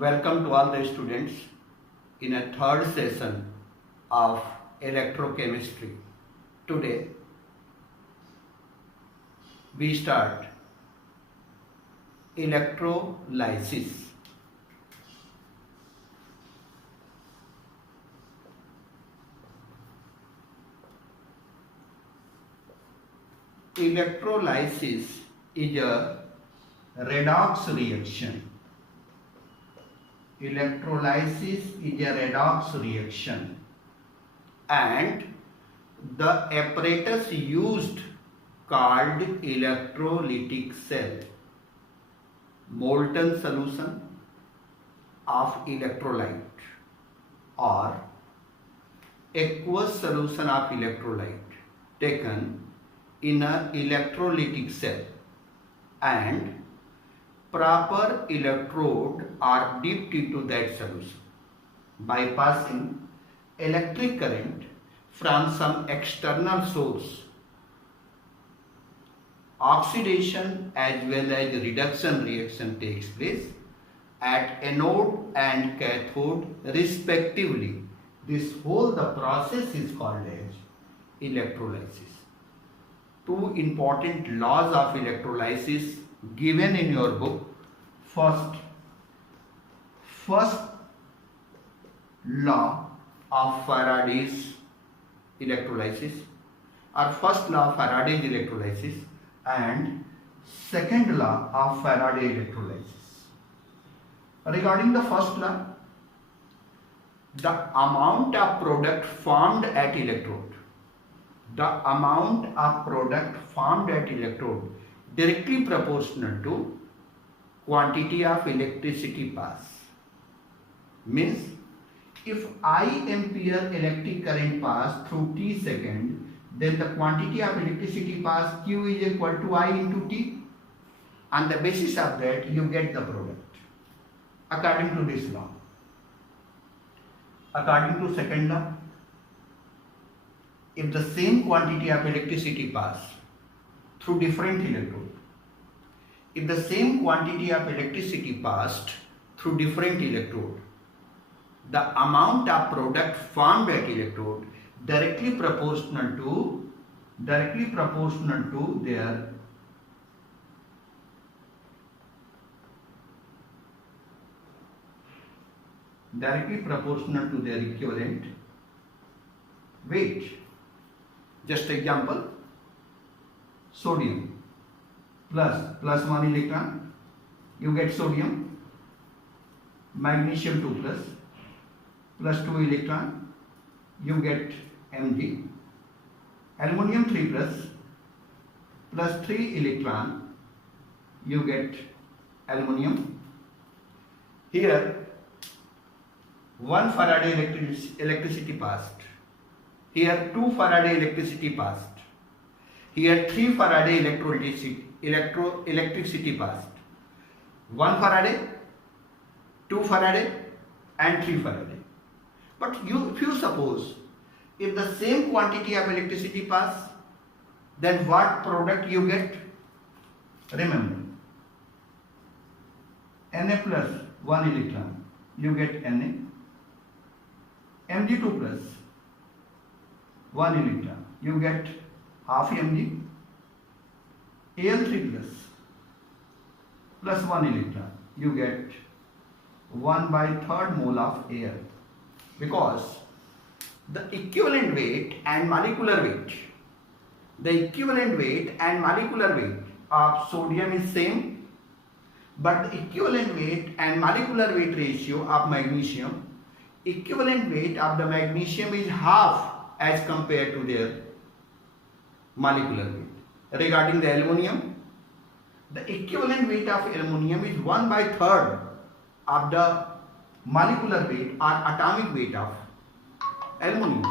Welcome to all the students in a third session of electrochemistry. Today we start electrolysis. Electrolysis is a redox reaction. Electrolysis is a redox reaction, and the apparatus used called electrolytic cell. Molten solution of electrolyte or aqueous solution of electrolyte taken in an electrolytic cell, and proper electrode are dipped into that solution by passing electric current from some external source. Oxidation as well as reduction reaction takes place at anode and cathode respectively. This whole the process is called as electrolysis. Two important laws of electrolysis given in your book. First law of Faraday's electrolysis, or first law of Faraday's electrolysis, and second law of Faraday electrolysis. Regarding the first law, the amount of product formed at electrode, directly proportional to quantity of electricity pass. Means if I ampere electric current pass through T second, then the quantity of electricity pass Q is equal to I into T. On the basis of that, you get the product according to this law. According to second law, if the same quantity of electricity pass through different electrode, if the same quantity of electricity passed through different electrode, the amount of product formed at electrode directly proportional to their equivalent weight. Just example, sodium plus 1 electron, you get sodium. Magnesium 2 plus 2 electron, you get Mg. Aluminium 3 plus 3 electron, you get aluminium. Here 1 Faraday electricity passed. Here 2 Faraday electricity passed. Here 3 Faraday electricity passed. 1 Faraday, 2 Faraday and 3 Faraday. But if you suppose if the same quantity of electricity pass, then what product you get? Remember, Na plus 1 electron, you get Na. Mg2 plus 1 electron, you get half Mg. Al3 plus 1 electron, you get 1/3 mole of air, because the equivalent weight and molecular weight of sodium is same, but the equivalent weight and molecular weight ratio of magnesium, equivalent weight of the magnesium is half as compared to their molecular weight. Regarding the aluminum, the equivalent weight of aluminum is 1/3 of the molecular weight or atomic weight of aluminum.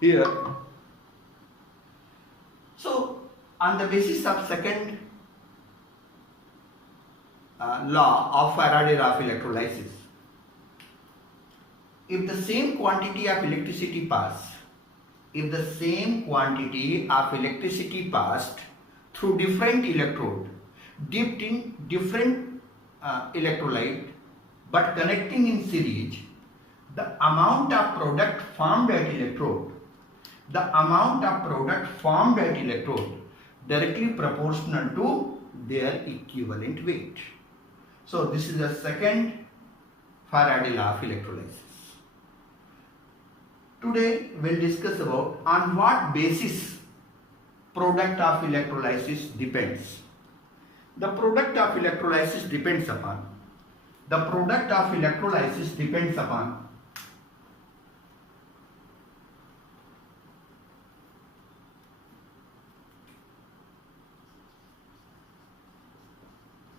Here, so on the basis of second law of Faraday law of electrolysis, if the same quantity of electricity passed through different electrode dipped in different electrolyte, but connecting in series, the amount of product formed at electrode, directly proportional to their equivalent weight. So this is the second Faraday law of electrolysis. Today we'll discuss about on what basis product of electrolysis depends. The product of electrolysis depends upon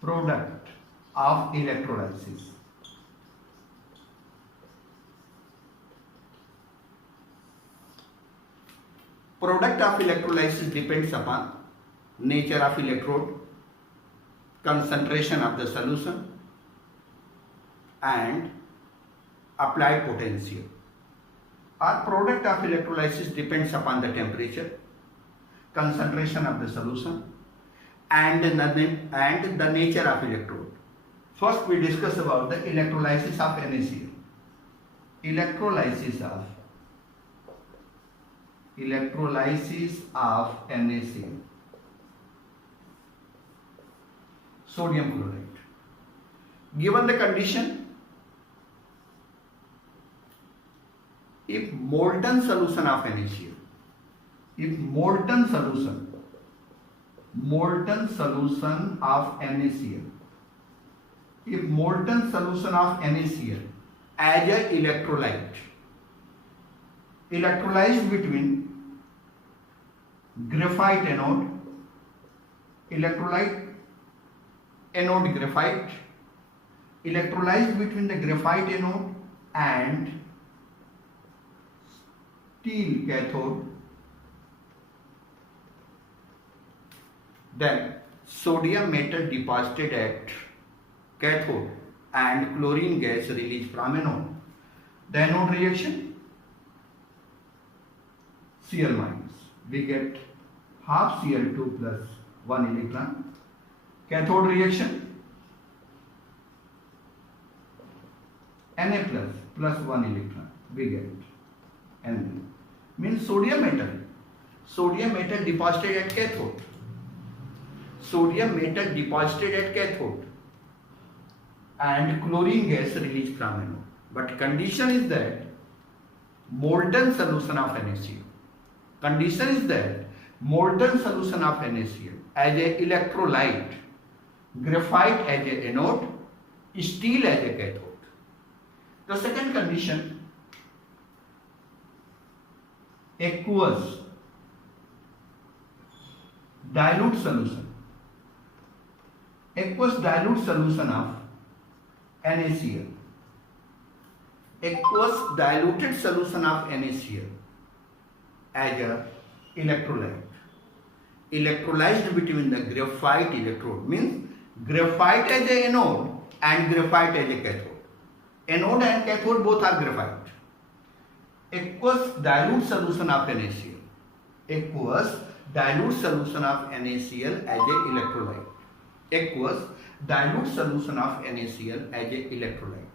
product of electrolysis. Product of electrolysis depends upon nature of electrode, concentration of the solution, and applied potential. Our product of electrolysis depends upon the temperature, concentration of the solution, and the nature of electrode. First we discuss about the electrolysis of NaCl. Electrolysis of NaCl. Sodium chloride. Given the condition, if molten solution of NaCl, if molten solution of NaCl as a electrolyte, electrolyzed between graphite anode, electrolyzed between the graphite anode and steel cathode, then sodium metal deposited at cathode and chlorine gas released from anode. The anode reaction, Cl minus. We get half Cl2 plus 1 electron. Cathode reaction, Na plus 1 electron. We get Na. Means sodium metal deposited at cathode. And chlorine gas released from anode. But condition is that molten solution of NaCl. As a electrolyte, graphite as a anode, steel as a cathode. The second condition, aqueous dilute solution of NaCl. Aqueous diluted solution of NaCl as a electrolyte, electrolyzed between the graphite electrode, means graphite as a anode and graphite as a cathode. Anode and cathode both are graphite. Aqueous dilute solution of NaCl. Aqueous dilute solution of NaCl as a electrolyte. Aqueous dilute solution of NaCl as a electrolyte.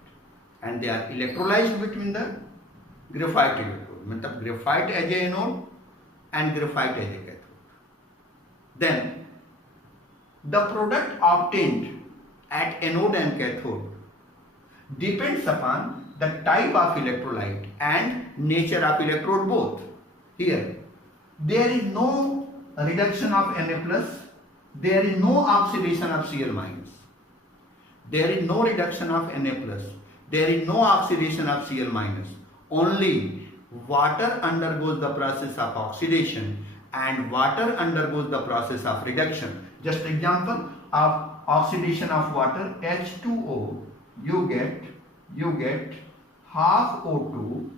And they are electrolyzed between the graphite electrode. Means graphite as a anode and graphite as a cathode. Then the product obtained at anode and cathode depends upon the type of electrolyte and nature of electrode both. Here, there is no reduction of Na plus, there is no oxidation of Cl minus. There is no reduction of Na plus, there is no oxidation of Cl minus. Only water undergoes the process of oxidation and water undergoes the process of reduction. Just example of oxidation of water, H2O, you get half O2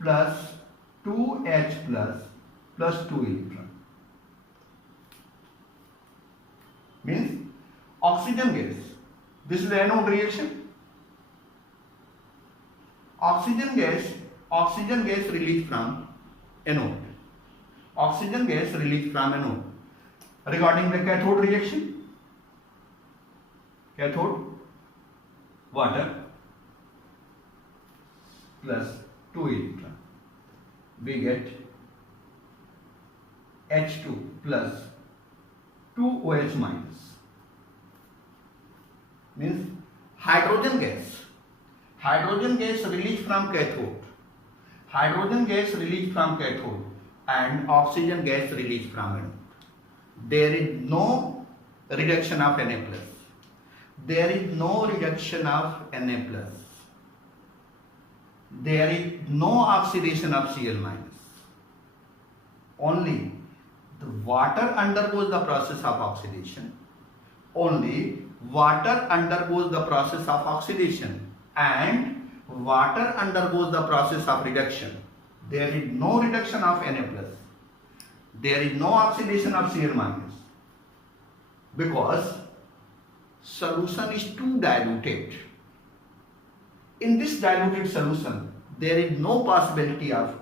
plus 2H plus 2 electron. Means oxygen gas. This is the anode reaction. Oxygen gas released from anode. Regarding the cathode reaction, cathode water, plus 2 electron. We get H2 plus 2 OH minus. Means hydrogen gas. Hydrogen gas released from cathode. Hydrogen gas released from cathode and oxygen gas released from anode. There is no reduction of Na plus. There is no reduction of Na plus. There is no oxidation of Cl minus. Only the water undergoes the process of oxidation. Only water undergoes the process of oxidation and water undergoes the process of reduction. There is no reduction of Na plus. There is no oxidation of Cl minus because solution is too diluted. In this diluted solution, there is no possibility of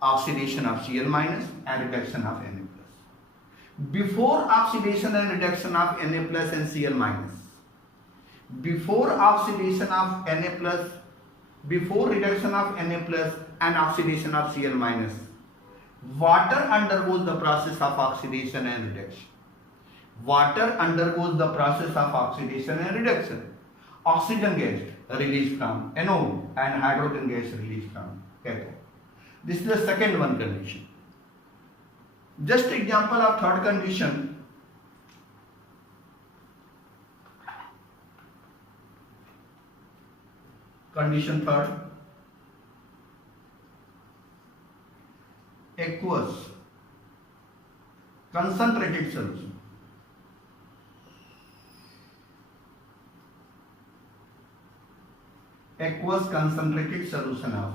oxidation of Cl minus and reduction of Na plus. Before oxidation and reduction of Na plus and Cl minus, before oxidation of Na plus, before reduction of Na plus and oxidation of Cl minus, water undergoes the process of oxidation and reduction. Water undergoes the process of oxidation and reduction. Oxygen gas released from anode and hydrogen gas released from cathode. This is the second one condition. Just example of third condition. Condition third. Aqueous concentrated solution. Aqueous concentrated solution of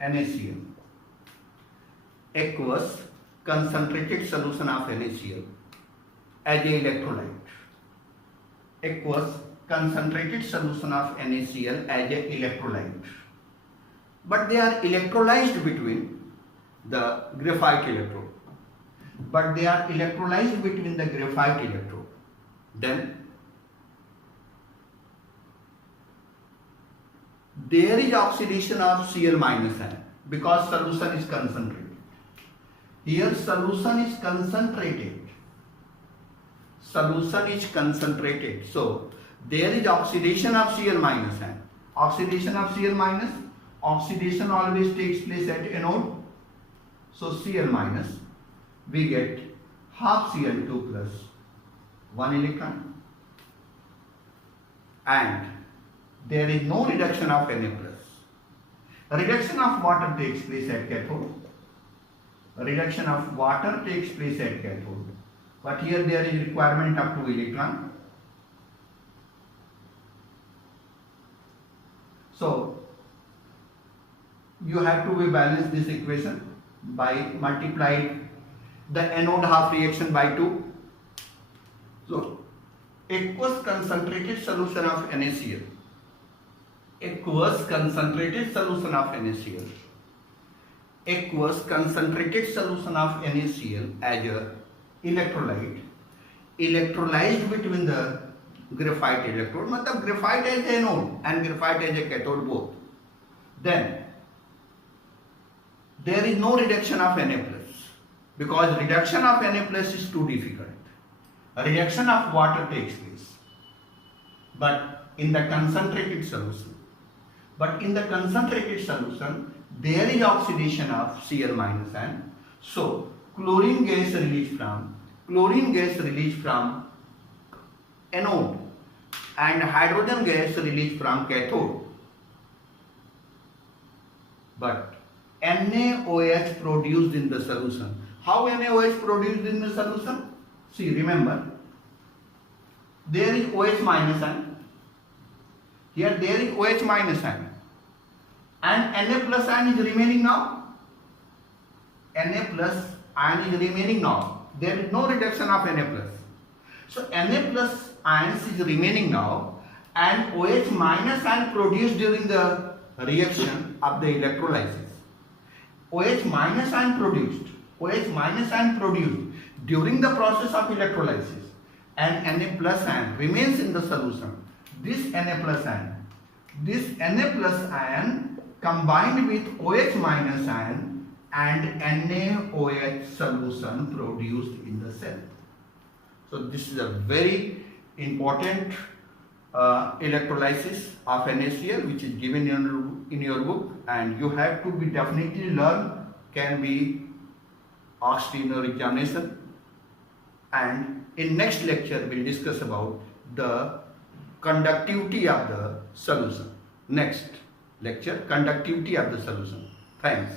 NaCl. Aqueous concentrated solution of NaCl as a electrolyte. Aqueous concentrated solution of NaCl as a electrolyte. But they are electrolyzed between the graphite electrode. But they are electrolyzed between the graphite electrode. Then there is oxidation of Cl minus ion because solution is concentrated. Here solution is concentrated. Solution is concentrated. So there is oxidation of Cl minus ion. Oxidation of Cl minus. Oxidation always takes place at anode. So Cl minus, we get half Cl2 plus 1 electron. And there is no reduction of Na plus. Reduction of water takes place at cathode. Reduction of water takes place at cathode. But here there is requirement of 2 electron. So you have to rebalance this equation by multiply the anode half reaction by 2. So aqueous concentrated solution of NaCl. Aqueous concentrated solution of NaCl. Aqueous concentrated solution of NaCl as a electrolyte. Electrolyzed between the graphite electrode. मतलब graphite as a anode and graphite as a cathode both. Then there is no reduction of Na plus because reduction of Na plus is too difficult. A reduction of water takes place, but in the concentrated solution. But in the concentrated solution, there is oxidation of Cl minus ion. So chlorine gas released from anode and hydrogen gas released from cathode. But NaOH produced in the solution. How NaOH produced in the solution? See, remember, there is OH minus ion. Here there is OH minus ion. And Na plus ion is remaining now. Na plus ion is remaining now. There is no reduction of Na plus. So Na plus ions is remaining now and OH minus ion produced during the reaction of the electrolysis. OH minus ion produced during the process of electrolysis and Na plus ion remains in the solution. This Na plus ion this Na plus ion combined with OH minus ion and NaOH solution produced in the cell. So this is a very important electrolysis of NaCl, which is given in your book, and you have to be definitely learn, can be asked in your examination. And in next lecture we'll discuss about the conductivity of the solution. Next lecture, conductivity of the solution. Thanks.